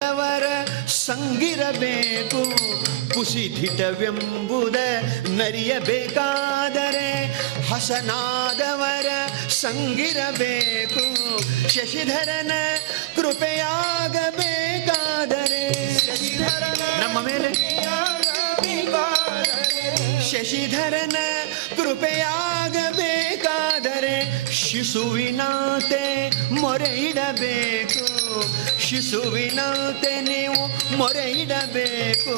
ಅವರ ಸಂಗಿರಬೇಕು ಕುಸಿಧಿಟವೆಂಬುದ ನರಿಯಬೇಕಾದರೆ ಹಸನಾದವರ ಸಂಗಿರಬೇಕು ಶಶಿಧರನ ಕೃಪೆಯಾಗಬೇಕಾದರೆ ನಮ್ಮ ಮೇಲೆ ಶಶಿಧರನ ಕೃಪೆಯಾಗಬೇಕಾದರೆ ಶಿಶುವಿನಂತೆ ಮೊರೆ ಇಡಬೇಕು ಶಿಶುವಿನಂತೆ ನೀವು ಮೊರೆ ಇಡಬೇಕು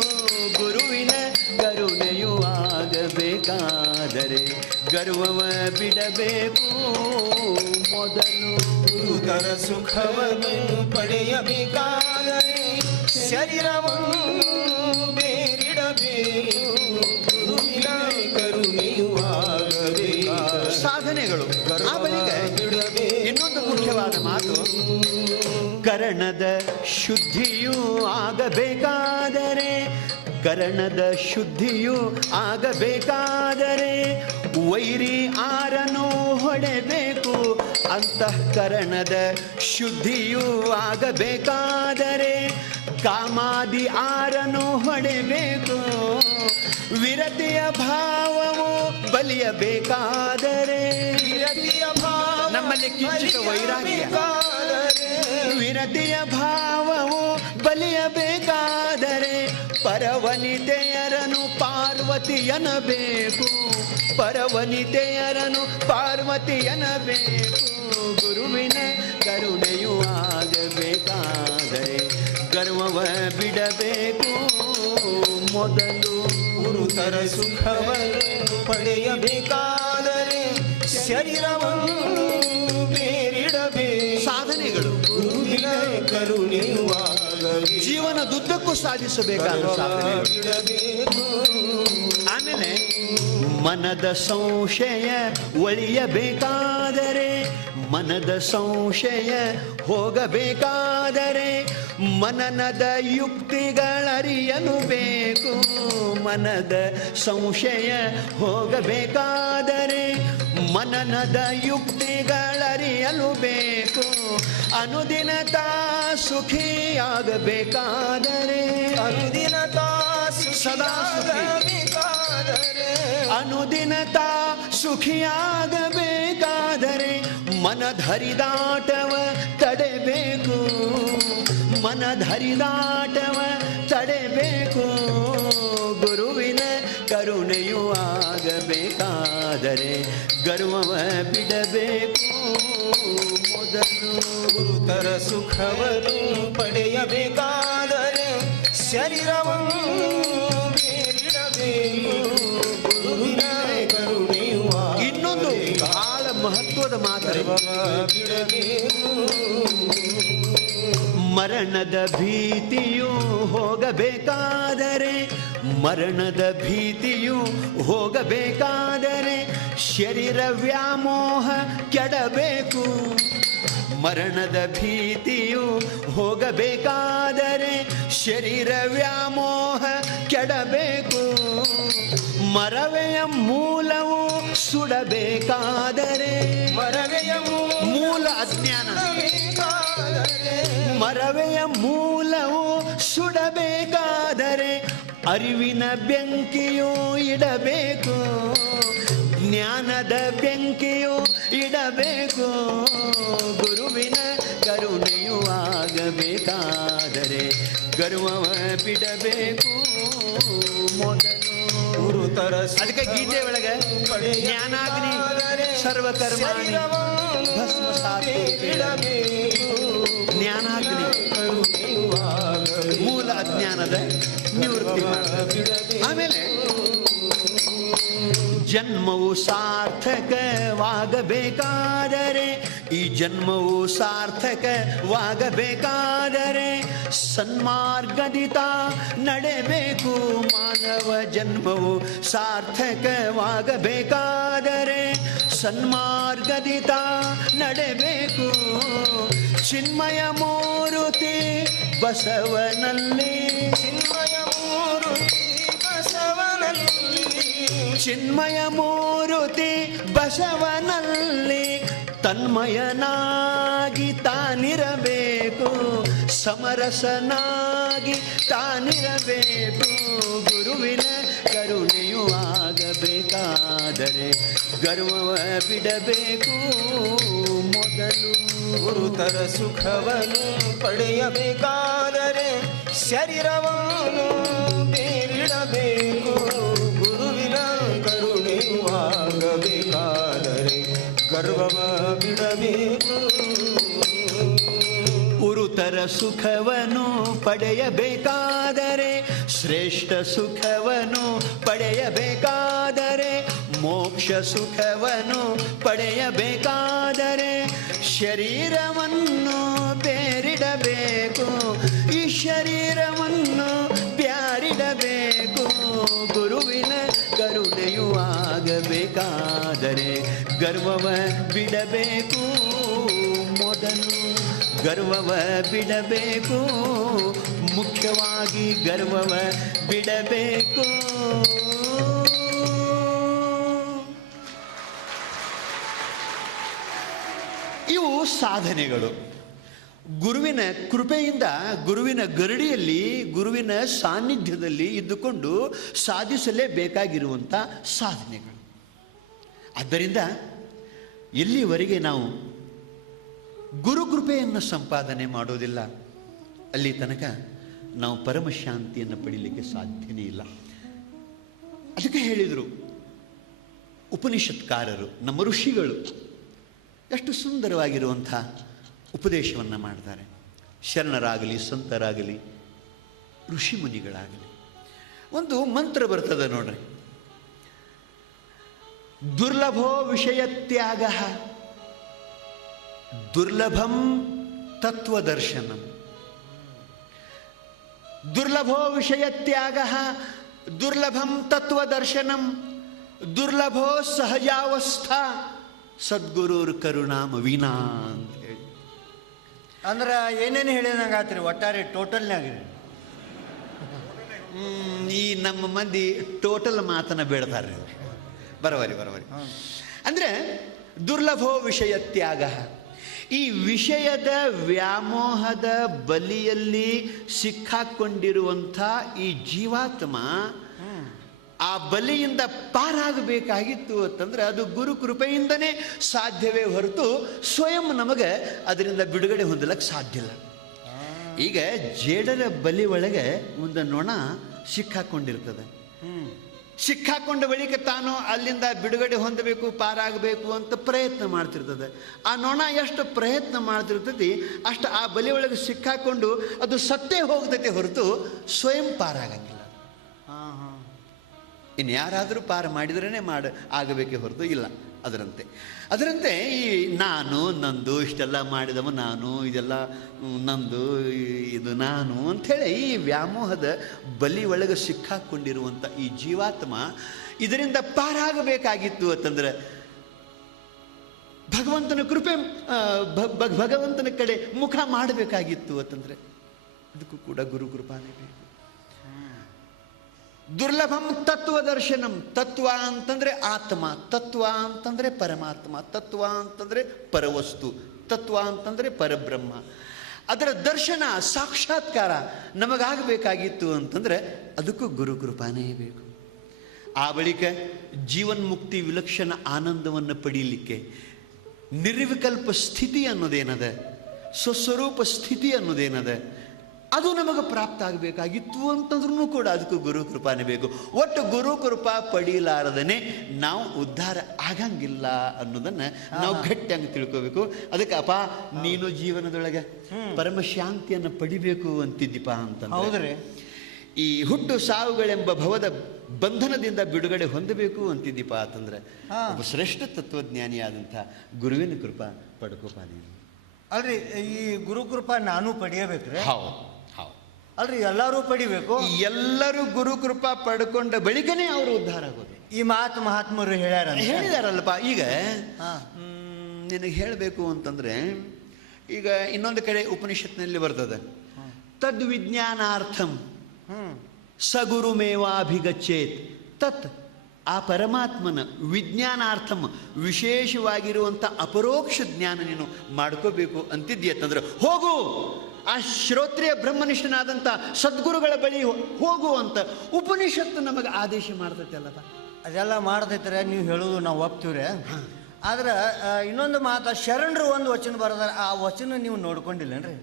ಗುರುವಿನ ಕರುಣೆಯೂ ಆಗಬೇಕಾದರೆ ಗರ್ವವ ಬಿಡಬೇಕು ಮೊದಲು ಗುರುತರ ಸುಖವನ್ನು ಪಡೆಯಬೇಕಾದರೆ ಶರೀರವನ್ನು ಬೇರಿಡಬೇಕು ಗುರುವಿನ ಕರುಣೆಯೂ ಆಗಬೇಕು ಸಾಧನೆಗಳು. ಆ ಬಳಿಕ ಇನ್ನೊಂದು ಮುಖ್ಯವಾದ ಮಾತು, ಕರಣದ ಶುದ್ಧಿಯೂ ಆಗಬೇಕಾದರೆ ಕರಣದ ಶುದ್ಧಿಯೂ ಆಗಬೇಕಾದರೆ ವೈರಿ ಆರನು ಹೊಡೆಬೇಕು ಅಂತಃಕರಣದ ಶುದ್ಧಿಯೂ ಆಗಬೇಕಾದರೆ ಕಾಮಾದಿ ಆರನು ಹೊಡೆಬೇಕು ವಿರತಿಯ ಭಾವವು ಬಲಿಯಬೇಕಾದರೆ ವಿರತಿಯ ಭಾವ ನಮ್ಮಲ್ಲಿ ಕಿಂಚಿತ ವೈರಾಗ್ಯ ವಿರತಿಯ ಭಾವವು ಬಲಿಯಬೇಕಾದರೆ ಪರವನಿತೆಯರನು ಪಾರ್ವತಿಯನಬೇಕು ಪರವನಿತೆಯರನು ಪಾರ್ವತಿಯನಬೇಕು ಗುರುವಿನ ಕರುಣೆಯೂ ಆಗಬೇಕಾದರೆ ಗರ್ವವ ಬಿಡಬೇಕು ಮೊದಲು ಗುರುತರ ಸುಖವನ್ನು ಪಡೆಯಬೇಕಾದರೆ ಶರೀರವನ್ನು ಬೇರಿಡಬೇಕು ಸಾಧನೆಗಳು. ಗುರುವಿನ ಕರುಣೆಯೂ ಆಗಬೇಕು ಜೀವನದುದ್ದಕ್ಕೂ ಸಾಧಿಸಬೇಕಾದ ಸಾಧನೆಗಳು. ಆಮೇಲೆ ಮನದ ಸಂಶಯ ಒಳಿಯಬೇಕಾದರೆ ಮನದ ಸಂಶಯ ಹೋಗಬೇಕಾದರೆ ಮನನದ ಯುಕ್ತಿಗಳರಿಯಲು ಬೇಕು ಮನದ ಸಂಶಯ ಹೋಗಬೇಕಾದರೆ ಮನನದ ಯುಕ್ತಿಗಳರಿಯಲು ಬೇಕು ಅನುದಿನತಾ ಸುಖಿಯಾಗಬೇಕಾದರೆ ಅನುದಿನತಾ ಸದಾ ಅನುದಿನತಾ ಸುಖಿಯಾಗಬೇಕಾದರೆ ಮನಧರಿದಾಟವ ತಡೆಬೇಕು ಮನಧರಿದಾಟವ ತಡೆಬೇಕು ಗುರುವಿನ ಕರುಣೆಯೂ ಆಗಬೇಕಾದರೆ ಗರ್ವವ ಬಿಡಬೇಕು ಮೊದಲು ಗುರುತರ ಸುಖವನ್ನು ಪಡೆಯಬೇಕಾದರೆ ಶರೀರವನ್ನು ಬೇರಿಡಬೇಕು ಗುರುವಿನ ಕರುಣೆಯೂ ಇನ್ನೊಂದು ಬಹಳ ಮಹತ್ವದ ಮಾತು, ಬಿಡಬೇಕು ಮರಣದ ಭೀತಿಯೂ ಹೋಗಬೇಕಾದರೆ ಮರಣದ ಭೀತಿಯೂ ಹೋಗಬೇಕಾದರೆ ಶರೀರ ವ್ಯಾಮೋಹ ಕೆಡಬೇಕು ಮರಣದ ಭೀತಿಯು ಹೋಗಬೇಕಾದರೆ ಶರೀರ ವ್ಯಾಮೋಹ ಕೆಡಬೇಕು ಮರವೆಯ ಮೂಲವು ಸುಡಬೇಕಾದರೆ ಮರವೆಯ ಮೂಲ ಅಜ್ಞಾನ ಮರವೆಯ ಮೂಲವು ಸುಡಬೇಕಾದರೆ ಅರಿವಿನ ಬೆಂಕಿಯು ಇಡಬೇಕು ಜ್ಞಾನದ ಬೆಂಕಿಯು ಇಡಬೇಕು ಗುರುವಿನ ಕರುಣೆಯೂ ಆಗಬೇಕಾದರೆ ಗರ್ವವ ಬಿಡಬೇಕು ಮೊದಲು ಗುರುತರ ಅದಕ್ಕೆ ಗೀತೆ ಒಳಗೆ ಜ್ಞಾನಾಗ್ನಿ ಸರ್ವಕರ್ಮಾಣಿ ಭಸ್ಮಸಾತ್ ಜ್ಞಾನಾಗ್ನಿ ಮೂಲ ಅಜ್ಞಾನದ ನಿವೃತ್ತಿ ಮಾಡ್ತಾರೆ. ಆಮೇಲೆ ಜನ್ಮವು ಸಾರ್ಥಕವಾಗಬೇಕಾದರೆ ಈ ಜನ್ಮವು ಸಾರ್ಥಕವಾಗಬೇಕಾದರೆ ಸನ್ಮಾರ್ಗದಿತ ನಡೆಬೇಕು ಮಾನವ ಜನ್ಮವು ಸಾರ್ಥಕವಾಗಬೇಕಾದರೆ ಸನ್ಮಾರ್ಗದಿತ ನಡೆಬೇಕು ಚಿನ್ಮಯ ಮೂರುತಿ ಬಸವನಲ್ಲಿ ಚಿನ್ಮಯ ಮೂರುತಿ ಬಸವನಲ್ಲಿ ಚಿನ್ಮಯ ಮೂರುತಿ ಬಸವನಲ್ಲಿ ತನ್ಮಯನಾಗಿ ತಾನಿರಬೇಕು ಸಮರಸನಾಗಿ ತಾನಿರಬೇಕು. ಗುರುವಿನ ಕರುಣೆಯು ಆಗಬೇಕಾದರೆ ಗರ್ವವ ಬಿಡಬೇಕು ಮೊದಲು. ಗುರುತರ ಸುಖವನ್ನು ಪಡೆಯಬೇಕಾದರೆ ಶರೀರವನ್ನು ಬೇರಿಡಬೇಕು. ಗುರುವಿನ ಕರುಣೆಯು ಆಗಬೇಕಾದರೆ ಗರ್ವವ ಬಿಡಬೇಕು. ಗುರುತರ ಸುಖವನ್ನು ಪಡೆಯಬೇಕಾದರೆ, ಶ್ರೇಷ್ಠ ಸುಖವನ್ನು ಪಡೆಯಬೇಕಾದರೆ, ಮೋಕ್ಷ ಸುಖವನ್ನು ಪಡೆಯಬೇಕಾದರೆ ಶರೀರವನ್ನು ಬೇರಿಡಬೇಕು. ಈ ಶರೀರವನ್ನು ಬ್ಯಾರಿಡಬೇಕು. ಗುರುವಿನ ಕರುಣೆಯು ಆಗಬೇಕಾದರೆ ಗರ್ವವ ಬಿಡಬೇಕು ಮೊದಲು. ಗರ್ವವ ಬಿಡಬೇಕು, ಮುಖ್ಯವಾಗಿ ಗರ್ವವ ಬಿಡಬೇಕು. ಇವು ಸಾಧನೆಗಳು. ಗುರುವಿನ ಕೃಪೆಯಿಂದ, ಗುರುವಿನ ಗರಡಿಯಲ್ಲಿ, ಗುರುವಿನ ಸಾನ್ನಿಧ್ಯದಲ್ಲಿ ಇದ್ದುಕೊಂಡು ಸಾಧಿಸಲೇಬೇಕಾಗಿರುವಂಥ ಸಾಧನೆಗಳು. ಆದ್ದರಿಂದ ಎಲ್ಲಿವರೆಗೆ ನಾವು ಗುರುಕೃಪೆಯನ್ನು ಸಂಪಾದನೆ ಮಾಡೋದಿಲ್ಲ, ಅಲ್ಲಿ ತನಕ ನಾವು ಪರಮಶಾಂತಿಯನ್ನು ಪಡೀಲಿಕ್ಕೆ ಸಾಧ್ಯನೇ ಇಲ್ಲ. ಅದಕ್ಕೆ ಹೇಳಿದರು ಉಪನಿಷತ್ಕಾರರು, ನಮ್ಮ ಋಷಿಗಳು ಎಷ್ಟು ಸುಂದರವಾಗಿರುವಂಥ ಉಪದೇಶವನ್ನು ಮಾಡ್ತಾರೆ. ಶರಣರಾಗಲಿ, ಸಂತರಾಗಲಿ, ಋಷಿಮುನಿಗಳಾಗಲಿ, ಒಂದು ಮಂತ್ರ ಬರ್ತದೆ ನೋಡ್ರಿ, ದುರ್ಲಭೋ ವಿಷಯತ್ಯಾಗ ದುರ್ಲಭಂ ತತ್ವದರ್ಶನಂ. ದುರ್ಲಭೋ ವಿಷಯತ್ಯಾಗ ದುರ್ಲಭಂ ತತ್ವದರ್ಶನಂ ದುರ್ಲಭೋ ಸಹಜಾವಸ್ಥಾ ಸದ್ಗುರುರ್ ಕರುಣಾಮ ವೀಣಾ ಅಂತ ಹೇಳಿ. ಅಂದ್ರೆ ಏನೇನು ಹೇಳಿದಂಗಾತ್ರಿ ಒಟ್ಟಾರೆ ಟೋಟಲ್ನಾಗ. ಈ ನಮ್ಮ ಮಂದಿ ಟೋಟಲ್ ಮಾತನ್ನ ಬೇಡ್ತಾರೆ. ಬರವರಿ ಅಂದ್ರೆ ದುರ್ಲಭೋ ವಿಷಯತ್ಯಾಗ. ಈ ವಿಷಯದ ವ್ಯಾಮೋಹದ ಬಲಿಯಲ್ಲಿ ಸಿಕ್ಕಾಕೊಂಡಿರುವಂಥ ಈ ಜೀವಾತ್ಮ ಆ ಬಲಿಯಿಂದ ಪಾರಾಗಬೇಕಾಗಿತ್ತು ಅಂತಂದ್ರೆ ಅದು ಗುರು ಕೃಪೆಯಿಂದನೇ ಸಾಧ್ಯವೇ ಹೊರತು ಸ್ವಯಂ ನಮಗೆ ಅದರಿಂದ ಬಿಡುಗಡೆ ಹೊಂದಲಕ್ಕೆ ಸಾಧ್ಯ ಇಲ್ಲ. ಈಗ ಜೇಡರ ಬಲಿ ಒಳಗೆ ಒಂದು ನೊಣ ಸಿಕ್ಕಾಕೊಂಡಿರ್ತದೆ. ಸಿಕ್ಕಾಕೊಂಡ ಬಳಿಕ ತಾನು ಅಲ್ಲಿಂದ ಬಿಡುಗಡೆ ಹೊಂದಬೇಕು, ಪಾರಾಗಬೇಕು ಅಂತ ಪ್ರಯತ್ನ ಮಾಡ್ತಿರ್ತದೆ. ಆ ನೊಣ ಎಷ್ಟು ಪ್ರಯತ್ನ ಮಾಡ್ತಿರ್ತೈತಿ ಅಷ್ಟು ಆ ಬಲಿ ಒಳಗೆ ಸಿಕ್ಕಾಕೊಂಡು ಅದು ಸತ್ತೇ ಹೋಗ್ತೈತೆ ಹೊರತು ಸ್ವಯಂ ಪಾರಾಗಂಗಿಲ್ಲ. ಇನ್ನು ಯಾರಾದರೂ ಪಾರು ಮಾಡಿದ್ರೇ ಆಗಬೇಕೇ ಹೊರತು ಇಲ್ಲ. ಅದರಂತೆ ಈ ನಾನು, ನಂದು, ಇಷ್ಟೆಲ್ಲ ಮಾಡಿದವ ನಾನು, ಇದೆಲ್ಲ ನಂದು, ಇದು ನಾನು ಅಂಥೇಳಿ ಈ ವ್ಯಾಮೋಹದ ಬಲಿ ಒಳಗೆ ಸಿಕ್ಕಾಕೊಂಡಿರುವಂಥ ಈ ಜೀವಾತ್ಮ ಇದರಿಂದ ಪಾರಾಗಬೇಕಾಗಿತ್ತು ಅಂತಂದ್ರೆ ಭಗವಂತನ ಕೃಪೆ, ಭಗವಂತನ ಕಡೆ ಮುಖ ಮಾಡಬೇಕಾಗಿತ್ತು ಅಂತಂದ್ರೆ ಅದಕ್ಕೂ ಕೂಡ ಗುರು ಕೃಪಾನೇ ಬೇಕು. ದುರ್ಲಭಂ ತತ್ವದರ್ಶನಂ. ತತ್ವ ಅಂತಂದ್ರೆ ಆತ್ಮ, ತತ್ವ ಅಂತಂದ್ರೆ ಪರಮಾತ್ಮ, ತತ್ವ ಅಂತಂದ್ರೆ ಪರವಸ್ತು, ತತ್ವ ಅಂತಂದ್ರೆ ಪರಬ್ರಹ್ಮ. ಅದರ ದರ್ಶನ, ಸಾಕ್ಷಾತ್ಕಾರ ನಮಗಾಗಬೇಕಾಗಿತ್ತು ಅಂತಂದ್ರೆ ಅದಕ್ಕೂ ಗುರು ಕೃಪಾನೇ ಬೇಕು. ಆ ಬಳಿಕ ಜೀವನ್ಮುಕ್ತಿ ವಿಲಕ್ಷಣ ಆನಂದವನ್ನು ಪಡೀಲಿಕ್ಕೆ ನಿರ್ವಿಕಲ್ಪ ಸ್ಥಿತಿ ಅನ್ನೋದೇನದ, ಸ್ವಸ್ವರೂಪ ಸ್ಥಿತಿ ಅನ್ನೋದೇನದ, ಅದು ನಮಗೆ ಪ್ರಾಪ್ತ ಆಗಬೇಕಾಗಿತ್ತು ಅಂತಂದ್ರೂ ಕೂಡ ಅದಕ್ಕೂ ಗುರು ಕೃಪಾನೇ ಬೇಕು. ಒಟ್ಟು ಗುರು ಕೃಪಾ ಪಡೀಲಾರದನೆ ನಾವು ಉದ್ಧಾರ ಆಗಂಗಿಲ್ಲ ಅನ್ನೋದನ್ನ ನಾವು ಗಟ್ಟಿಯಾಗಿ ತಿಳ್ಕೋಬೇಕು. ಅದಕ್ಕೆ ಅಪ್ಪ ನೀನು ಜೀವನದೊಳಗೆ ಪರಮ ಶಾಂತಿಯನ್ನು ಪಡಿಬೇಕು ಅಂತಿದ್ದೀಪ ಅಂತಂದ್ರೆ, ಈ ಹುಟ್ಟು ಸಾವುಗಳೆಂಬ ಭವದ ಬಂಧನದಿಂದ ಬಿಡುಗಡೆ ಹೊಂದಬೇಕು ಅಂತಿದ್ದೀಪ ಅಂತಂದ್ರೆ ಒಬ್ಬ ಶ್ರೇಷ್ಠ ತತ್ವಜ್ಞಾನಿಯಾದಂಥ ಗುರುವಿನ ಕೃಪಾ ಪಡ್ಕೋಪ ನೀನು. ಅಲ್ರಿ ಈ ಗುರು ಕೃಪಾ ನಾನು ಪಡೆಯಬೇಕ್ರಿ? ಹೌದು. ಅಲ್ರಿ ಎಲ್ಲರೂ ಪಡಿಬೇಕು? ಎಲ್ಲರೂ ಗುರು ಕೃಪಾ ಪಡ್ಕೊಂಡ ಬಳಿಕನೇ ಅವರು ಉದ್ಧಾರ ಆಗೋದು. ಈ ಮಾತು ಮಹಾತ್ಮರು ಹೇಳಿದಾರಲ್ಲಪ್ಪ. ಈಗ ನಿನಗೆ ಹೇಳಬೇಕು ಅಂತಂದ್ರೆ, ಈಗ ಇನ್ನೊಂದು ಕಡೆ ಉಪನಿಷತ್ನಲ್ಲಿ ಬರ್ತದೆ, ತದ್ವಿಜ್ಞಾನಾರ್ಥಂ ಸಗುರುಮೇವಾಭಿಗಚ್ಚೇತ್. ತತ್ ಆ ಪರಮಾತ್ಮನ ವಿಜ್ಞಾನಾರ್ಥಂ ವಿಶೇಷವಾಗಿರುವಂಥ ಅಪರೋಕ್ಷ ಜ್ಞಾನ ನೀನು ಮಾಡ್ಕೋಬೇಕು ಅಂತಿದ್ಯಂತಂದ್ರೆ ಹೋಗು ಆ ಶ್ರೋತ್ರಿಯ ಬ್ರಹ್ಮನಿಷ್ಠನಾದಂಥ ಸದ್ಗುರುಗಳ ಬಳಿ ಹೋಗುವಂತ ಉಪನಿಷತ್ತು ನಮಗೆ ಆದೇಶ ಮಾಡ್ತೈತೆ ಅಲ್ಲಪ್ಪ. ಅದೆಲ್ಲ ಮಾಡ್ದೈತ್ರೆ ನೀವು ಹೇಳೋದು ನಾವು ಒಪ್ತೀವ್ರೆ. ಆದ್ರೆ ಇನ್ನೊಂದು ಮಾತು, ಶರಣರು ಒಂದು ವಚನ ಬರೋದಾರ, ಆ ವಚನ ನೀವು ನೋಡ್ಕೊಂಡಿಲ್ಲೇನ್ರಿ?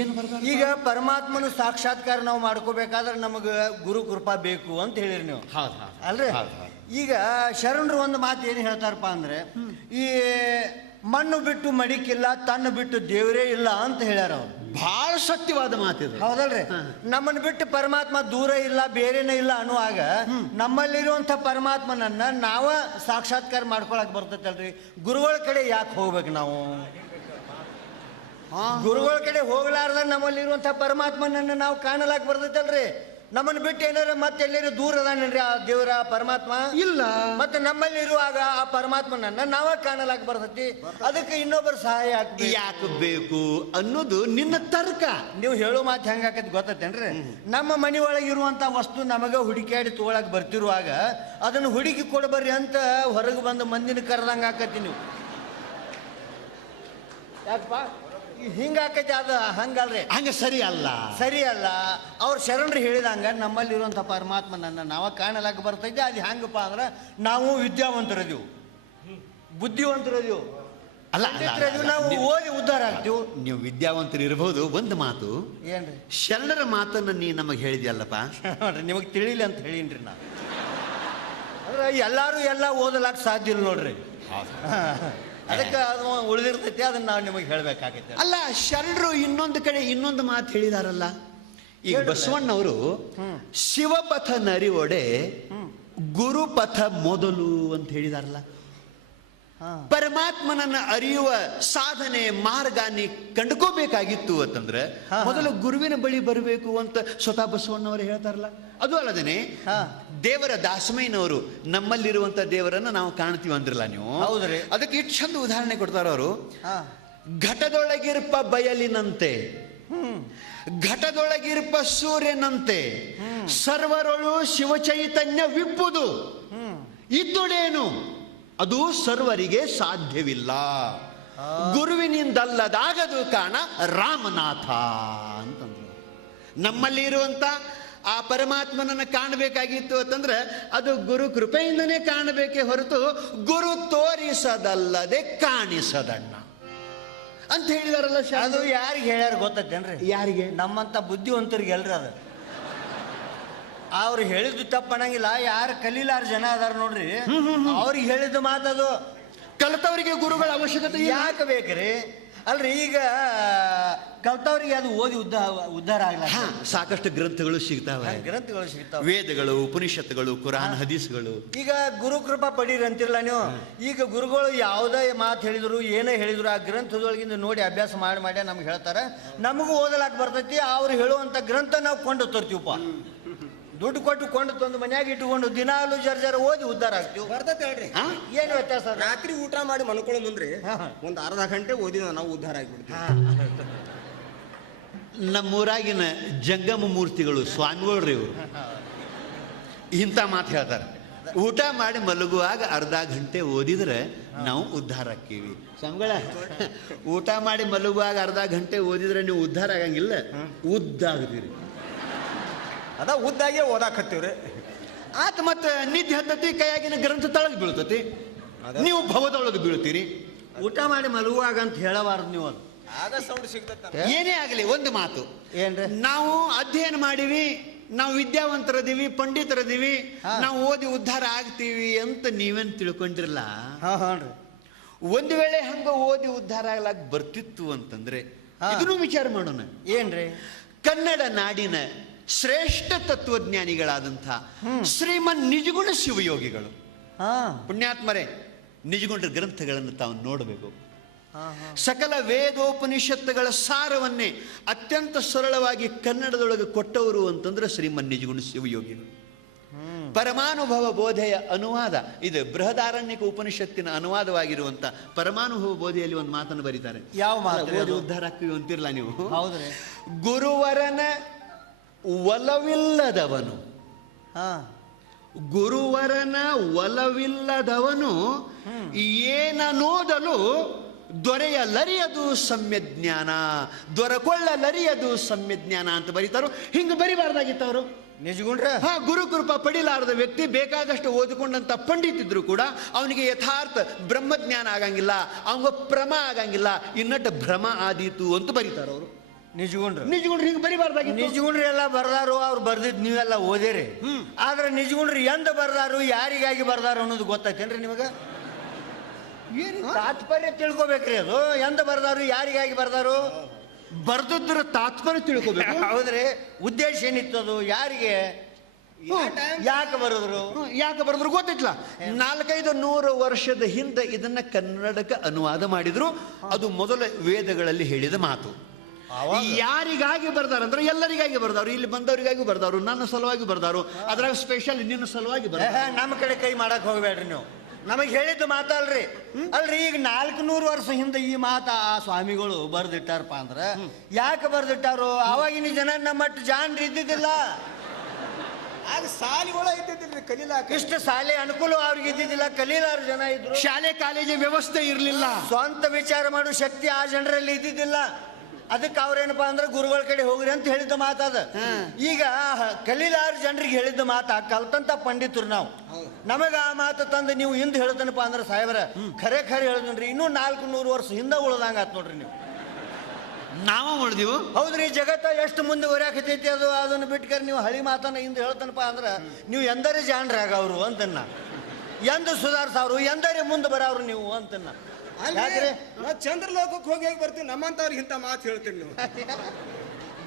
ಏನು ಬರ್ತಾರೆ? ಈಗ ಪರಮಾತ್ಮನ ಸಾಕ್ಷಾತ್ಕಾರ ನಾವು ಮಾಡ್ಕೋಬೇಕಾದ್ರೆ ನಮಗೆ ಗುರು ಕೃಪಾ ಬೇಕು ಅಂತ ಹೇಳಿರಿ ನೀವು, ಅಲ್ರಿ? ಈಗ ಶರಣರು ಒಂದು ಮಾತು ಏನು ಹೇಳ್ತಾರಪ್ಪ ಅಂದ್ರೆ, ಈ ಮಣ್ಣು ಬಿಟ್ಟು ಮಡಿಕಿಲ್ಲ, ತನ್ನ ಬಿಟ್ಟು ದೇವರೇ ಇಲ್ಲ ಅಂತ ಹೇಳ್ಯಾರ ಅವ್ರು. ಬಹಳ ಸತ್ಯವಾದ ಮಾತಿದೆ, ಹೌದಲ್ರಿ? ನಮ್ಮನ್ನು ಬಿಟ್ಟು ಪರಮಾತ್ಮ ದೂರ ಇಲ್ಲ, ಬೇರೆನೇ ಇಲ್ಲ ಅನ್ನುವಾಗ ನಮ್ಮಲ್ಲಿರುವಂಥ ಪರಮಾತ್ಮನನ್ನ ನಾವ ಸಾಕ್ಷಾತ್ಕಾರ ಮಾಡ್ಕೊಳಕ್ ಬರ್ತೈತಲ್ರಿ. ಗುರುಗಳ ಕಡೆ ಯಾಕೆ ಹೋಗ್ಬೇಕು ನಾವು? ಗುರುಗಳ ಕಡೆ ಹೋಗ್ಲಾರ್ದ ನಮ್ಮಲ್ಲಿರುವಂಥ ಪರಮಾತ್ಮನನ್ನ ನಾವು ಕಾಣಲಾಕ್ ಬರ್ತೈತಲ್ರಿ. ನಮ್ಮನ್ನು ಬಿಟ್ಟು ಏನಾರ ಮತ್ತೆ ಎಲ್ಲರೂ ದೂರ ಅದಾನೇನ್ರಿ ಆ ದೇವರ ಪರಮಾತ್ಮ? ಇಲ್ಲ. ಮತ್ತೆ ನಮ್ಮಲ್ಲಿ ಇರುವಾಗ ಆ ಪರಮಾತ್ಮನನ್ನ ನಾವ ಕಾಣಲಾಕ್ ಬರ್ತೈತಿ. ಅದಕ್ಕೆ ಇನ್ನೊಬ್ಬರ ಸಹಾಯ ಯಾಕೆ ಬೇಕು ಅನ್ನೋದು ನಿನ್ನ ತರ್ಕ. ನೀವು ಹೇಳೋ ಮಾತು ಹೆಂಗ ಆಕತಿ ಗೊತ್ತೇನ್ರಿ? ನಮ್ಮ ಮನೆ ಒಳಗೆ ಇರುವಂತ ವಸ್ತು ನಮಗ ಹುಡುಕಾಡಿ ತಗೊಳಕ್ ಬರ್ತಿರುವಾಗ ಅದನ್ನು ಹುಡುಕಿ ಕೊಡಬರ್ರಿ ಅಂತ ಹೊರಗೆ ಬಂದು ಮಂದಿನ ಕರೆದಂಗ ಆಕತಿ. ನೀವು ಯಾಕಪ್ಪ ಹಿಂಗ ಆಕತಿ? ಅದು ಹಂಗಲ್ರಿ, ಹಂಗ ಸರಿ ಅಲ್ಲ, ಸರಿ ಅಲ್ಲ. ಅವ್ರ ಶರಣರು ಹೇಳಿದಂಗ ನಮ್ಮಲ್ಲಿರುವಂಥ ಪರಮಾತ್ಮನನ್ನ ನಾವ ಕಾಣಲಾಕ ಬರ್ತೈತಿ. ಅದು ಹೆಂಗಪ್ಪ ಅಂದ್ರೆ ನಾವು ವಿದ್ಯಾವಂತರದೀವು, ಬುದ್ಧಿವಂತರದೀವು, ಅಲ್ಲ ನಾವು ಓದಿ ಉದ್ಧಾರ ಆಗ್ತೀವಿ. ನೀವು ವಿದ್ಯಾವಂತರು ಇರಬಹುದು. ಒಂದು ಮಾತು ಏನ್ರಿ? ಶರಣರ ಮಾತನ್ನ ನೀ ನಮಗೆ ಹೇಳಿದ್ಯಲ್ಲಪ್ಪ, ನೋಡ್ರಿ ನಿಮಗೆ ತಿಳಿಲಿ ಅಂತ ಹೇಳಿನ್ರಿ ನಾ. ಅಂದ್ರೆ ಎಲ್ಲಾರು ಎಲ್ಲ ಓದಲಾಕ ಸಾಧ್ಯ ಇಲ್ಲ ನೋಡ್ರಿ. ಅದಕ್ಕೆ ಅದು ಉಳಿದಿರ್ತೈತಿ, ಅದನ್ನ ನಾವು ನಿಮಗೆ ಹೇಳ್ಬೇಕಾಗೈತೆ. ಅಲ್ಲ, ಶರಣರು ಇನ್ನೊಂದು ಕಡೆ ಇನ್ನೊಂದು ಮಾತು ಹೇಳಿದಾರಲ್ಲ. ಈಗ ಬಸವಣ್ಣವರು ಶಿವಪಥ ನರಿವೊಡೆ ಗುರುಪಥ ಮೊದಲು ಅಂತ ಹೇಳಿದಾರಲ್ಲ. ಪರಮಾತ್ಮನನ್ನ ಅರಿಯುವ ಸಾಧನೆ ಮಾರ್ಗ ನೀ ಕಂಡುಕೋಬೇಕಾಗಿತ್ತು ಅಂತಂದ್ರೆ ಮೊದಲು ಗುರುವಿನ ಬಳಿ ಬರಬೇಕು ಅಂತ ಸ್ವತಃ ಬಸವಣ್ಣವರು ಹೇಳ್ತಾರಲ್ಲ. ಅದು ಅಲ್ಲದೇನೆ ದೇವರ ದಾಸಮಯ್ಯನವರು ನಮ್ಮಲ್ಲಿರುವಂತ ದೇವರನ್ನ ನಾವು ಕಾಣ್ತೀವಿ ಅಂದ್ರಲ್ಲ ನೀವು. ಹೌದ್ರಿ. ಅದಕ್ಕೆ ಇಷ್ಟು ಚಂದ ಉದಾಹರಣೆ ಕೊಡ್ತಾರ ಅವರು. ಘಟದೊಳಗಿರ್ಪ ಬಯಲಿನಂತೆ, ಘಟದೊಳಗಿರ್ಪ ಸೂರ್ಯನಂತೆ, ಸರ್ವರೊಳು ಶಿವಚೈತನ್ಯ ವಿಪ್ಪುದು ಇದ್ದುಡೇನು ಅದು ಸರ್ವರಿಗೆ ಸಾಧ್ಯವಿಲ್ಲ, ಗುರುವಿನಿಂದಲ್ಲದಾಗದು ಕಾಣ ರಾಮನಾಥ ಅಂತಂದ್ರು. ನಮ್ಮಲ್ಲಿ ಇರುವಂತ ಆ ಪರಮಾತ್ಮನನ್ನು ಕಾಣಬೇಕಾಗಿತ್ತು ಅಂತಂದ್ರೆ ಅದು ಗುರು ಕೃಪೆಯಿಂದನೇ ಕಾಣಬೇಕೇ ಹೊರತು ಗುರು ತೋರಿಸದಲ್ಲದೆ ಕಾಣಿಸದಣ್ಣ ಅಂತ ಹೇಳಿದಾರಲ್ಲ. ಅದು ಯಾರಿಗೆ ಹೇಳ್ಯಾರ ಗೊತ್ತೇನ್ರಿ? ಯಾರಿಗೆ? ನಮ್ಮಂತ ಬುದ್ಧಿವಂತರಿಗೆ ಎಲ್ರಿ. ಅದು ಅವ್ರು ಹೇಳಿದ್ದು ತಪ್ಪಣಂಗಿಲ್ಲ. ಯಾರು ಕಲೀಲಾರ ಜನ ಅದಾರ ನೋಡ್ರಿ, ಅವ್ರಿಗೆ ಹೇಳಿದ್ದು ಮಾತದು. ಕಲಿತವರಿಗೆ ಗುರುಗಳ ಅವಶ್ಯಕತೆ ಯಾಕೆ ಬೇಕ್ರಿ? ಅಲ್ರಿ, ಈಗ ಕಲ್ತವ್ರಿಗೆ ಅದು ಓದಿ ಉದ್ಧಾರ ಆಗ್ಲ. ಸಾಕಷ್ಟು ಗ್ರಂಥಗಳು ಸಿಗ್ತಾವೆ, ಗ್ರಂಥಗಳು ಸಿಗ್ತಾವೆ, ವೇದಗಳು, ಉಪನಿಷತ್ತುಗಳು, ಕುರಾನ್, ಹದೀಸ್ಗಳು. ಈಗ ಗುರು ಕೃಪಾ ಪಡೀರಿ ಅಂತಿರಲ್ಲ ನೀವು. ಈಗ ಗುರುಗಳು ಯಾವುದೇ ಮಾತು ಹೇಳಿದ್ರು, ಏನೇ ಹೇಳಿದ್ರು ಆ ಗ್ರಂಥದೊಳಗಿಂದ ನೋಡಿ ಅಭ್ಯಾಸ ಮಾಡಿ ನಮ್ಗೆ ಹೇಳ್ತಾರೆ. ನಮಗೂ ಓದಲಾಕ್ ಬರ್ತೈತಿ. ಅವ್ರು ಹೇಳುವಂತ ಗ್ರಂಥ ನಾವು ಕೊಂಡು ತರ್ತೀವಪ್ಪ. ದುಡ್ಡು ಕೊಟ್ಟು ಕೊಂಡು ತಂದು ಮನ್ಯಾಗ ಇಟ್ಟುಕೊಂಡು ದಿನಾಲು ಜರ್ಜರ ಓದಿ ಉದ್ಧಾರ ಆಗ್ತೀವಿ. ಬರ್ತೈತೆ ಹೇಳ್ರಿ. ಏನು ವ್ಯತ್ಯಾಸ? ರಾತ್ರಿ ಊಟ ಮಾಡಿ ಮಲ್ಕೊಳ್ಳೋ ಮುಂದ್ರಿ ಒಂದು ಅರ್ಧ ಗಂಟೆ ಓದಿದ ನಾವು ಉದ್ಧಾರ ಆಗಿಬಿಡ್ತೀವಿ. ನಮ್ಮೂರಾಗಿನ ಜಂಗಮ ಮೂರ್ತಿಗಳು ಸ್ವಾಮಿಗಳ್ರಿ ಇವರು ಇಂಥ ಮಾತು ಹೇಳ್ತಾರೆ. ಊಟ ಮಾಡಿ ಮಲಗುವಾಗ ಅರ್ಧ ಗಂಟೆ ಓದಿದ್ರೆ ನಾವು ಉದ್ಧಾರ ಆಕ್ಕೀವಿ. ಸ್ವಾಮಿಗಳ, ಊಟ ಮಾಡಿ ಮಲಗುವಾಗ ಅರ್ಧ ಗಂಟೆ ಓದಿದ್ರೆ ನೀವು ಉದ್ಧಾರ ಆಗಂಗಿಲ್ಲ, ಉದ್ದಾಗ್ತೀರಿ. ಅದ ಉದ್ದಾಗೆ ಓದಾಕತ್ತೀವ್ರಿ. ಆತ ಮತ್ತೆ ನಿದ್ದೆ ಹತ್ತತಿ, ಕೈಯಾಗಿನ ಗ್ರಂಥ ತಳಗ್ ಬೀಳ್ತತಿ, ನೀವು ಭವದೊಳಗೆ ಬೀಳ್ತೀರಿ. ಊಟ ಮಾಡಿ ಮಲಗುವಾಗ ಅಂತ ಹೇಳಬಾರ್ದು ನೀವು. ಅದು ಆಗ ಸೌಂಡ್ ಸಿಗ್ತೈತೆ. ಏನೇ ಆಗಲಿ ಒಂದು ಮಾತು, ಏನ್ರಿ? ನಾವು ಅಧ್ಯಯನ ಮಾಡಿವಿ, ನಾವು ವಿದ್ಯಾವಂತರದೀವಿ, ಪಂಡಿತರದೀವಿ, ನಾವು ಓದಿ ಉದ್ಧಾರ ಆಗ್ತೀವಿ ಅಂತ ನೀವೇನು ತಿಳ್ಕೊಂಡಿರಲ್ಲ. ಒಂದು ವೇಳೆ ಹಂಗ ಓದಿ ಉದ್ಧಾರ ಆಗ್ಲಾಕ್ ಬರ್ತಿತ್ತು ಅಂತಂದ್ರೆ ಇದನ್ನು ವಿಚಾರ ಮಾಡೋಣ. ಏನ್ರಿ? ಕನ್ನಡ ನಾಡಿನ ಶ್ರೇಷ್ಠ ತತ್ವಜ್ಞಾನಿಗಳಾದಂಥ ಶ್ರೀಮನ್ ನಿಜಗುಣ ಶಿವಯೋಗಿಗಳು, ಪುಣ್ಯಾತ್ಮರೇ, ನಿಜಗುಣರ ಗ್ರಂಥಗಳನ್ನು ತಾವು ನೋಡಬೇಕು. ಸಕಲ ವೇದೋಪನಿಷತ್ತುಗಳ ಸಾರವನ್ನೇ ಅತ್ಯಂತ ಸರಳವಾಗಿ ಕನ್ನಡದೊಳಗೆ ಕೊಟ್ಟವರು ಅಂತಂದ್ರೆ ಶ್ರೀಮನ್ ನಿಜಗುಣ ಶಿವಯೋಗಿಗಳು. ಪರಮಾನುಭವ ಬೋಧೆಯ ಅನುವಾದ ಇದು ಬೃಹದಾರಣ್ಯಕ ಉಪನಿಷತ್ತಿನ ಅನುವಾದವಾಗಿರುವಂತ ಪರಮಾನುಭವ ಬೋಧೆಯಲ್ಲಿ ಒಂದು ಮಾತನ್ನು ಬರೀತಾರೆ. ಯಾವ ಮಾತು? ಉದ್ಧಾರ ಆಗ್ತೀವಿ ಅಂತಿರಲ್ಲ ನೀವು. ಹೌದ್ರಿ. ಗುರುವರನ ಒಲವಿಲ್ಲದವನು, ಗುರುವರನ ಒಲವಿಲ್ಲದವನು ಏನನೋದಲು ದೊರೆಯಲರಿಯದು ಸಮ್ಯಜ್ಞಾನ, ದೊರಕೊಳ್ಳಲರಿಯದು ಸಮ್ಯಜ್ಞಾನ ಅಂತ ಬರೀತಾರೋ. ಹಿಂಗೆ ಬರಿಬಾರ್ದಾಗಿತ್ತು ಅವರು. ನಿಜಗುಂಡ್ರ ಗುರುಕೃಪಾ ಪಡಿಲಾರದ ವ್ಯಕ್ತಿ ಬೇಕಾದಷ್ಟು ಓದಿಕೊಂಡಂತ ಪಂಡಿತಿದ್ರು ಕೂಡ ಅವನಿಗೆ ಯಥಾರ್ಥ ಬ್ರಹ್ಮಜ್ಞಾನ ಆಗಂಗಿಲ್ಲ, ಅವಂಗ ಭ್ರಮ ಆಗಂಗಿಲ್ಲ, ಇನ್ನಟ್ಟು ಭ್ರಮ ಆದೀತು ಅಂತ ಬರೀತಾರ ಅವರು. ನಿಜಗುಂಡ್ರ ಹಿಂಗೆ ಬರಿಬಾರ್ದಾಗಿತ್ತು. ನಿಜಗುಂಡ್ರಿ ಎಲ್ಲ ಬರ್ದಾರು, ಅವ್ರು ಬರ್ದಿದ್ ನೀವೆಲ್ಲ ಓದಿರಿ. ಆದ್ರೆ ನಿಜಗುಂಡ್ರಿ ಎಂದ ಬರ್ದಾರು, ಯಾರಿಗಾಗಿ ಬರ್ದಾರು ಅನ್ನೋದು ಗೊತ್ತೈತೇನ್ರಿ ನಿಮಗ? ತಾತ್ಪರ್ಯ ತಿಳ್ಕೊಬೇಕ್ರಿ. ಅದು ಎಂದ ಬರ್ದಾರು, ಯಾರಿಗಾಗಿ ಬರ್ದಾರು, ಬರ್ದದ್ರ ತಾತ್ಪರ್ಯ ತಿಳ್ಕೊಬೇಕು. ಹೌದ್ರಿ, ಉದ್ದೇಶ ಏನಿತ್ತು, ಅದು ಯಾರಿಗೆ, ಯಾಕೆ ಬರೆದ್ರು ಗೊತ್ತಿಲ್ಲ. 400-500 ವರ್ಷದ ಹಿಂದೆ ಇದನ್ನ ಕನ್ನಡಕ್ಕೆ ಅನುವಾದ ಮಾಡಿದ್ರು. ಅದು ಮೊದಲ ವೇದಗಳಲ್ಲಿ ಹೇಳಿದ ಮಾತು. ಯಾರಿಗಾಗಿ ಬರ್ದಾರಂದ್ರೆ ಎಲ್ಲರಿಗಾಗಿ ಬರ್ದಾರು, ಇಲ್ಲಿ ಬಂದವರಿಗಾಗಿ ಬರ್ದಾರು, ನನ್ನ ಸಲುವಾಗಿ ಬರ್ದಾರು, ಅದ್ರಾಗ ಸ್ಪೆಷಲ್ ನಿನ್ನ ಸಲುವಾಗಿ ಬರ್ದಾರು. ನಮ್ಮ ಕಡೆ ಕೈ ಮಾಡಕ್ ಹೋಗ್ಬೇಡ್ರಿ ನೀವು. ನಮಗೆ ಹೇಳಿದ್ದು ಮಾತಲ್ರಿ. ಅಲ್ರಿ, ಈಗ 400 ವರ್ಷ ಹಿಂದೆ ಈ ಮಾತ ಆ ಸ್ವಾಮಿಗಳು ಬರ್ದಿಟ್ಟಾರಪ್ಪ ಅಂದ್ರ ಯಾಕೆ ಬರ್ದಿಟ್ಟಾರು? ಅವಾಗಿನ ಜನ ನಮ್ಮಟ್ಟು ಜಾನ್ರಿ ಇದ್ದಿದ್ದಿಲ್ಲ. ಆಗ ಸಾಲಿಗಳು ಇದ್ದಿದ್ದಿಲ್ರಿ ಕಲೀಲಾಕ. ಇಷ್ಟು ಶಾಲೆ ಅನುಕೂಲ ಅವ್ರಿಗೆ ಇದ್ದಿದ್ದಿಲ್ಲ, ಕಲೀಲಾರ ಜನ ಇದ್ರು. ಶಾಲೆ ಕಾಲೇಜು ವ್ಯವಸ್ಥೆ ಇರಲಿಲ್ಲ. ಸ್ವಂತ ವಿಚಾರ ಮಾಡೋ ಶಕ್ತಿ ಆ ಜನರಲ್ಲಿ ಇದ್ದಿದ್ದಿಲ್ಲ. ಅದಕ್ಕೆ ಅವ್ರೇನಪ್ಪಾ ಅಂದ್ರೆ ಗುರುಗಳ ಕಡೆ ಹೋಗ್ರಿ ಅಂತ ಹೇಳಿದ್ದ ಮಾತದ. ಈಗ ಕಲೀಲಾರ ಜನರಿಗೆ ಹೇಳಿದ್ದ ಮಾತ ಕಲ್ತಂತ ಪಂಡಿತರು ನಾವು. ನಮಗ ಆ ಮಾತು ತಂದು ನೀವು ಹಿಂದೆ ಹೇಳ್ತಾನಪ್ಪ ಅಂದ್ರೆ ಸಾಹೇಬ್ರ ಖರೆ ಹೇಳಿದ್ರಿ, ಇನ್ನೂ 400 ವರ್ಷ ಹಿಂದೆ ಉಳ್ದಂಗ ಆತ್ ನೋಡ್ರಿ ನೀವು. ನಾವು ಉಳ್ದಿವು. ಹೌದ್ರಿ, ಜಗತ್ತ ಎಷ್ಟು ಮುಂದೆ ಹೊರ್ಯಾಕತೈತಿ, ಅದು ಅದನ್ನು ಬಿಟ್ಕರ್ ನೀವು ಹಳಿ ಮಾತನ್ನ ಹಿಂದೆ ಹೇಳ್ತಾನಪ್ಪ ಅಂದ್ರ ನೀವು ಎಂದರೆ ಜಾಣ್ರಾಗ ಅವರು ಅಂತನ್ನ, ಎಂದು ಸುಧಾರ್ಸವ್ರು, ಎಂದರೆ ಮುಂದೆ ಬರವ್ರು ನೀವು ಅಂತನ್ನ. ನಾವು ಚಂದ್ರಲೋಕಕ್ಕೆ ಹೋಗಿ ಬರ್ತೀವಿ, ನಮ್ಮಂತವ್ರಿಗೆ ಇಂಥ ಮಾತು ಹೇಳ್ತೀವಿ ನೀವು.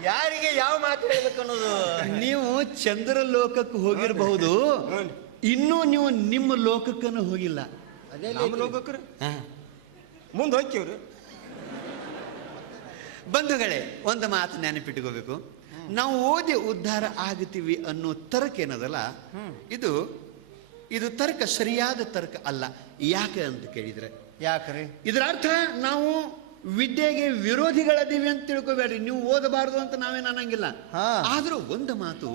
ಯಾರಿಗೆ ಯಾವ ಮಾತು ಹೇಳ್ಬೇಕು ಅನ್ನೋದು. ನೀವು ಚಂದ್ರ ಲೋಕಕ್ಕೆ ಹೋಗಿರಬಹುದು, ಇನ್ನೂ ನೀವು ನಿಮ್ಮ ಲೋಕಕ್ಕನ್ನು ಹೋಗಿಲ್ಲ. ಅದೇ ನಮ್ಮ ಲೋಕಕ್ರಿ ಮುಂದೆ ಹೋಗ್ತೀವ್ರಿ. ಬಂಧುಗಳೇ, ಒಂದು ಮಾತು ನೆನಪಿಟ್ಕೋಬೇಕು. ನಾವು ಓದಿ ಉದ್ಧಾರ ಆಗುತ್ತೀವಿ ಅನ್ನೋ ತರ್ಕ ಏನದಲ್ಲ, ಇದು ತರ್ಕ ಸರಿಯಾದ ತರ್ಕ ಅಲ್ಲ. ಯಾಕೆ ಅಂತ ಕೇಳಿದ್ರೆ, ಯಾಕ್ರಿ? ಇದರ ಅರ್ಥ ನಾವು ವಿದ್ಯೆಗೆ ವಿರೋಧಿಗಳದೀವಿ ಅಂತ ತಿಳ್ಕೊಬೇಡ್ರಿ. ನೀವು ಓದಬಾರದು ಅಂತ ನಾವೇನು ಅನ್ನಂಗಿಲ್ಲ. ಆದ್ರೂ ಒಂದು ಮಾತು,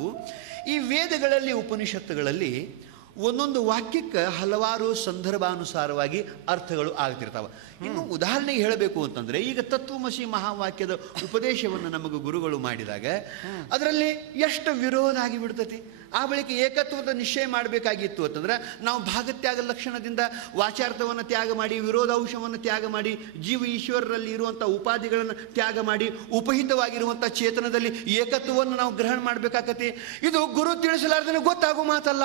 ಈ ವೇದಗಳಲ್ಲಿ ಉಪನಿಷತ್ತುಗಳಲ್ಲಿ ಒಂದೊಂದು ವಾಕ್ಯಕ್ಕೆ ಹಲವಾರು ಸಂದರ್ಭಾನುಸಾರವಾಗಿ ಅರ್ಥಗಳು ಆಗ್ತಿರ್ತಾವ. ಇನ್ನು ಉದಾಹರಣೆಗೆ ಹೇಳಬೇಕು ಅಂತಂದ್ರೆ, ಈಗ ತತ್ವಮಸಿ ಮಹಾವಾಕ್ಯದ ಉಪದೇಶವನ್ನು ನಮಗೆ ಗುರುಗಳು ಮಾಡಿದಾಗ ಅದರಲ್ಲಿ ಎಷ್ಟು ವಿರೋಧ ಆಗಿ ಬಿಡ್ತತಿ. ಆ ಬಳಿಕ ಏಕತ್ವದ ನಿಶ್ಚಯ ಮಾಡಬೇಕಾಗಿತ್ತು ಅಂತಂದ್ರೆ ನಾವು ಭಾಗತ್ಯಾಗ ಲಕ್ಷಣದಿಂದ ವಾಚಾರ್ಥವನ್ನು ತ್ಯಾಗ ಮಾಡಿ, ವಿರೋಧಾಂಶವನ್ನು ತ್ಯಾಗ ಮಾಡಿ, ಜೀವ ಈಶ್ವರರಲ್ಲಿ ಇರುವಂಥ ಉಪಾಧಿಗಳನ್ನು ತ್ಯಾಗ ಮಾಡಿ, ಉಪಹಿತವಾಗಿರುವಂಥ ಚೇತನದಲ್ಲಿ ಏಕತ್ವವನ್ನು ನಾವು ಗ್ರಹಣ ಮಾಡಬೇಕಾಗತ್ತೆ. ಇದು ಗುರು ತಿಳಿಸಲಾರ್ದನೆ ಗೊತ್ತಾಗೋ ಮಾತಲ್ಲ.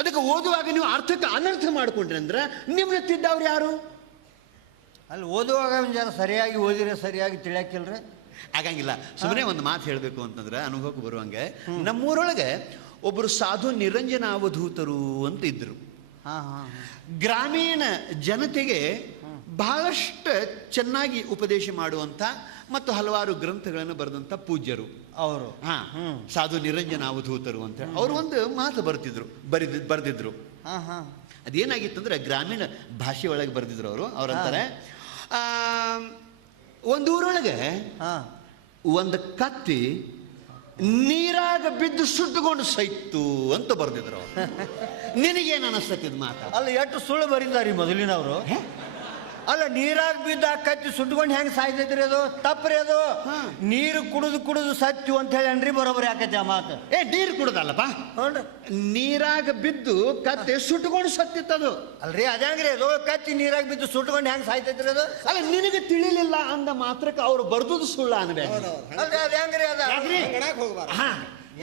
ಅದಕ್ಕೆ ಓದುವಾಗ ನೀವು ಅರ್ಥಕ್ಕೆ ಅನರ್ಥ ಮಾಡ್ಕೊಂಡ್ರಿ ಅಂದ್ರೆ ನಿಮ್ಗೆ ತಿದ್ದವ್ರು ಯಾರು? ಅಲ್ಲಿ ಓದುವಾಗ ಜನ ಸರಿಯಾಗಿ ಓದಿದ್ರೆ ಸರಿಯಾಗಿ ತಿಳಿಯಾಕಿಲ್ರಿ, ಆಗಂಗಿಲ್ಲ. ಸುಮ್ಮನೆ ಒಂದು ಮಾತು ಹೇಳಬೇಕು ಅಂತಂದ್ರೆ ಅನುಭವಕ್ಕೆ ಬರುವಂಗೆ, ನಮ್ಮೂರೊಳಗೆ ಒಬ್ಬರು ಸಾಧು ನಿರಂಜನ ಅವಧೂತರು ಅಂತ ಇದ್ರು. ಗ್ರಾಮೀಣ ಜನತೆಗೆ ಬಹಳಷ್ಟು ಚೆನ್ನಾಗಿ ಉಪದೇಶ ಮಾಡುವಂಥ ಮತ್ತು ಹಲವಾರು ಗ್ರಂಥಗಳನ್ನು ಬರೆದಂಥ ಪೂಜ್ಯರು ಅವರು. ಸಾಧು ನಿರಂಜನ ಅವಧೂತರು ಅಂತ ಅವರು ಒಂದು ಮಾತು ಬರೆದಿದ್ರು. ಅದೇನಾಗಿತ್ತಂದ್ರೆ ಗ್ರಾಮೀಣ ಭಾಷೆ ಒಳಗೆ ಬರೆದಿದ್ರು ಅವರು. ಅವ್ರಂತಾರೆ, ಒಂದೂರೊಳಗೆ ಒಂದು ಕತ್ತಿ ನೀರಾಗ ಬಿದ್ದು ಸುಟ್ಟುಕೊಂಡು ಸೈತು ಅಂತ ಬರೆದಿದ್ರು ಅವರು. ನಿನಗೇನು ಅನಿಸ್ತದ ಮಾತು? ಅಲ್ಲ, ಎಷ್ಟು ಸುಳ್ಳು ಬರೀದಾರಿ ಮೊದಲಿನವರು. ಅಲ್ಲ, ನೀರಾಗ ಬಿದ್ದ ಕತ್ತಿ ಸುಟ್ಕೊಂಡು ಹೆಂಗ್ ಸಾಯ್ತೈತ್ರಿ? ಅದು ತಪ್ಪ್ರಿ. ಅದು ನೀರು ಕುಡಿದು ಸತ್ತು ಅಂತ ಹೇಳಿ ಅನ್ರಿ, ಬರೋಬರಿ ಆಕೈತಿ ಆ ಮಾತು. ನೀರು ಕುಡುದಲ್ಲಪ್ಪ, ನೀರಾಗ ಬಿದ್ದು ಕತ್ತಿ ಸುಟ್ಕೊಂಡು ಸತ್ತಿತ್ತದು. ಅಲ್ರಿ, ಅದಂಗ್ರಿ ಅದು ಕತ್ತಿ ನೀರಾಗ ಬಿದ್ದು ಸುಟ್ಕೊಂಡು ಹೆಂಗ್ ಸಾಯ್ತೈತ್ರಿ ಅದು? ಅಲ್ಲ, ನಿನಗೆ ತಿಳಿಲಿಲ್ಲ ಅಂದ ಮಾತ್ರಕ್ಕೆ ಅವ್ರು ಬರ್ದುದು ಸುಳ್ಳ ಅನ್ಬೇಕು. ಅಲ್ರಿ, ಅದಂಗ್ರಿ ಅದ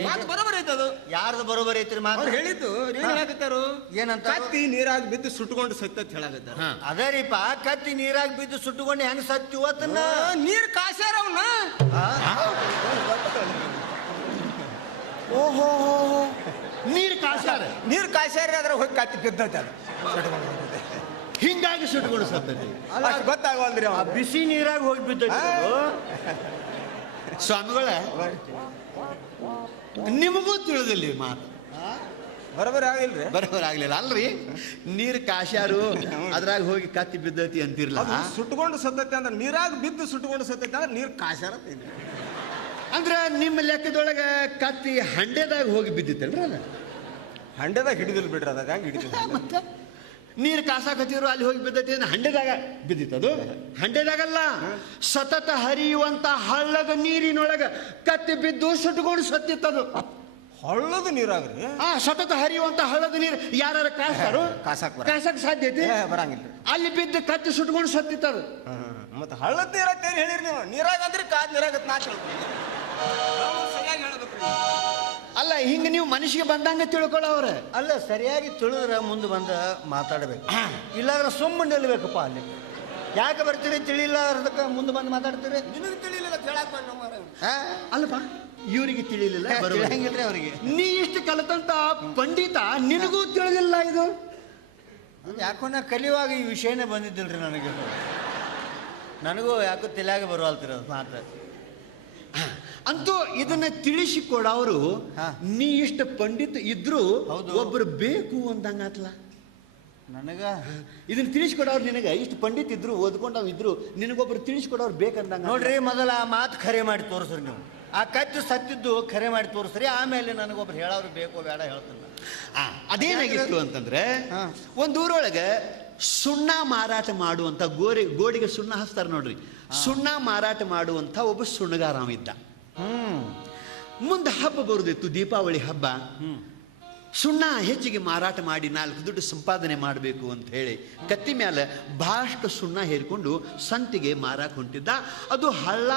ಮಾತು ಬರೋಬರಿ ಐತೆ. ಅದು ಯಾರ್ದು ಬರೋಬರಿ ಐತ್ರಿ ಮಾತು? ಹೇಳಿದ್ದು ಹೇಳಾಕತ್ತಾರು ಏನಂತ, ಕತ್ತಿ ನೀರಾಗಿ ಬಿದ್ದು ಸುಟ್ಕೊಂಡು ಸತ್ತ ಹೇಳಾಕತ್ತಾರ. ಅದೇ ರೀಪ, ಕತ್ತಿ ನೀರಾಗಿ ಬಿದ್ದು ಸುಟ್ಟುಕೊಂಡು ಹೆಂಗ್ ಸತ್ತು ಇವತ್ತನ್ನ ನೀರ್ ಕಾಸ್ಯಾರ ಅವನ್ನ. ಓಹೋ, ನೀರು ಕಾಸ್ಯಾರ ಅದ್ರ ಹೋಗಿ ಕತ್ತಿ ಬಿದ್ದೈತೆ. ಅದು ಹಿಂಗಾಗಿ ಸುಟ್ಕೊಂಡು ಸತ್ತೈತಿ. ಗೊತ್ತಾಗವಲ್ರಿ, ಬಿಸಿ ನೀರಾಗಿ ಹೋಗಿ ಬಿದ್ದೈತಿ. ಸ್ವಾಮಿಗಳ, ನಿಮಗೂ ತಿಳಿದಿಲ್ಲ ಮಾತು. ಬರೋಬರಿ ಆಗಿಲ್ರಿ, ಬರೋಬರಿ ಆಗ್ಲಿಲ್ಲ. ಅಲ್ರಿ, ನೀರು ಕಾಶ್ಯಾರು ಅದ್ರಾಗ ಹೋಗಿ ಕತ್ತಿ ಬಿದ್ದೈತಿ ಅಂತಿರ್ಲ. ಸುಟ್ಕೊಂಡು ಸತ್ತೈತಿ ಅಂದ್ರೆ ನೀರಾಗ ಬಿದ್ದು ಸುಟ್ಕೊಂಡು ಸತ್ತೈತಿ ಅಂದ್ರೆ ನೀರು ಕಾಶ್ಯಾರ ಅಂದ್ರ ನಿಮ್ಮ ಲೆಕ್ಕದೊಳಗ ಕತ್ತಿ ಹಂಡೆದಾಗ ಹೋಗಿ ಬಿದ್ದಿತ್ತಲ್ರಿ? ಅದ ಹಂಡೆದಾಗ ಹಿಡಿದಿಲ್ ಬಿಡ್ರಿ, ಅದ ಹೆಂಗ್ ಹಿಡಿದಿಲ್ಲ. ಮತ್ತೆ ನೀರು ಕಾಸಾಕತ್ತಿದ್ರು ಅಲ್ಲಿ ಹೋಗಿ ಬಿದ್ದೈತಿ ಅಂದ್ರೆ ಹಂಡೆದಾಗ ಬಿದ್ದಿತ್ತದು. ಹಂಡೆದಾಗಲ್ಲ, ಸತತ ಹರಿಯುವಂತ ಹಳ್ಳದ ನೀರಿನೊಳಗ ಕತ್ತಿ ಬಿದ್ದು ಸುಟ್ಕೊಂಡು ಸತ್ತಿತ್ತದು. ಹಳ್ಳದ ನೀರಾಗ್ರಿ ಸತತ ಹರಿಯುವಂತ ಹಳ್ಳದ ನೀರು ಯಾರು ಕಾಸ್ತಾರೋ ಕಾಸಕ್ ಸಾಧ್ಯತೆ ಬರಂಗಿಲ್ಲ. ಅಲ್ಲಿ ಬಿದ್ದು ಕತ್ತಿ ಸುಟ್ಕೊಂಡು ಸತ್ತಿತ್ತದು. ಮತ್ತೆ ಹಳ್ಳದ ನೀರ ಹೇಳಿರಿ ನೀವು. ನೀರಾಗಂದ್ರಿ ಕಾದ್ ನೀರಾಗತ್ ನಾ ತಿಳ್ಕೊಂಡು ಸರಿಯಾಗಿ ಹೇಳ್ಬೇಕ್ರಿ. ಅಲ್ಲ, ಹಿಂಗ ನೀವು ಮನುಷ್ಯಗೆ ಬಂದಂಗ ತಿಳ್ಕೊಳ್ಳೋವ್ರ ಅಲ್ಲ, ಸರಿಯಾಗಿ ತಿಳಿದ್ರೆ ಮುಂದೆ ಬಂದ ಮಾತಾಡಬೇಕು, ಇಲ್ಲಾಂದ್ರೆ ಸುಮ್ಮನೆ ನಿಲ್ಬೇಕಪ್ಪ ಅಲ್ಲಿ. ಯಾಕೆ ಬರ್ತೀರಿ ತಿಳಿಲ್ಲ ಅದಕ್ಕೆ ಮುಂದೆ ಬಂದು ಮಾತಾಡ್ತೀರಿ? ನಿನಗೆ ತಿಳಿಲಿಲ್ಲ ಹೇಳಕ್ ಅಲ್ಲಪ್ಪ, ಇವರಿಗೆ ತಿಳಿಲಿಲ್ಲ, ಹೆಂಗಿಲ್ರಿ ಅವರಿಗೆ? ನೀ ಇಷ್ಟು ಕಲಿತಂತ ಪಂಡಿತ ನಿನಗೂ ತಿಳಿದಿಲ್ಲ ಇದು. ಯಾಕೋ ನಾ ಕಲಿಯುವಾಗ ಈ ವಿಷಯನೇ ಬಂದಿದ್ದಿಲ್ರಿ ನನಗೆ. ನನಗೂ ಯಾಕೋ ತಲೆಯಾಗ ಬರುವಲ್ತಿರ ಮಾತ್ರ. ಅಂತೂ ಇದನ್ನ ತಿಳಿಸಿಕೊಡೋರು ನೀ ಇಷ್ಟು ಪಂಡಿತ ಇದ್ರು ಒಬ್ರು ಬೇಕು ಅಂದಂಗಾತ್ಲ. ನನಗ ಇದನ್ನ ತಿಳಿಸ್ಕೊಡೋರು ನಿನಗೆ ಇಷ್ಟು ಪಂಡಿತ ಇದ್ರು ಓದ್ಕೊಂಡವ್ ಇದ್ರು ನಿನಗೊಬ್ರು ತಿಳಿಸ್ಕೊಡೋರು ಬೇಕಂದಂಗ. ನೋಡ್ರಿ, ಮೊದಲ ಆ ಮಾತು ಖರೆ ಮಾಡಿ ತೋರಿಸ್ರಿ ನೀವು. ಆ ಕತ್ತು ಸತ್ತಿದ್ದು ಖರೆ ಮಾಡಿ ತೋರಿಸ್ರಿ, ಆಮೇಲೆ ನನಗೊಬ್ರು ಹೇಳೋರು ಬೇಕೋ ಬೇಡ ಹೇಳ್ತೀನಿ. ಅದೇನಾಗಿತ್ತು ಅಂತಂದ್ರೆ, ಒಂದ್ ಊರೊಳಗೆ ಸುಣ್ಣ ಮಾರಾಟ ಮಾಡುವಂತ ಗೋಡೆಗೆ ಸುಣ್ಣ ಹಚ್ತಾರ ನೋಡ್ರಿ, ಸುಣ್ಣ ಮಾರಾಟ ಮಾಡುವಂತ ಒಬ್ಬ ಸುಣ್ಣಗಾರ ಇದ್ದ. ಮುಂದೆ ಹಬ್ಬ ಬರುದಿತ್ತು, ದೀಪಾವಳಿ ಹಬ್ಬ. ಸುಣ್ಣ ಹೆಚ್ಚಿಗೆ ಮಾರಾಟ ಮಾಡಿ 4 ದುಡ್ಡು ಸಂಪಾದನೆ ಮಾಡಬೇಕು ಅಂತ ಹೇಳಿ ಕತ್ತಿ ಮೇಲೆ ಬಹಳಷ್ಟು ಸುಣ್ಣ ಹೇರಿಕೊಂಡು ಸಂತಿಗೆ ಮಾರಾಕ ಹೊಂಟಿದ್ದ. ಅದು ಹಳ್ಳ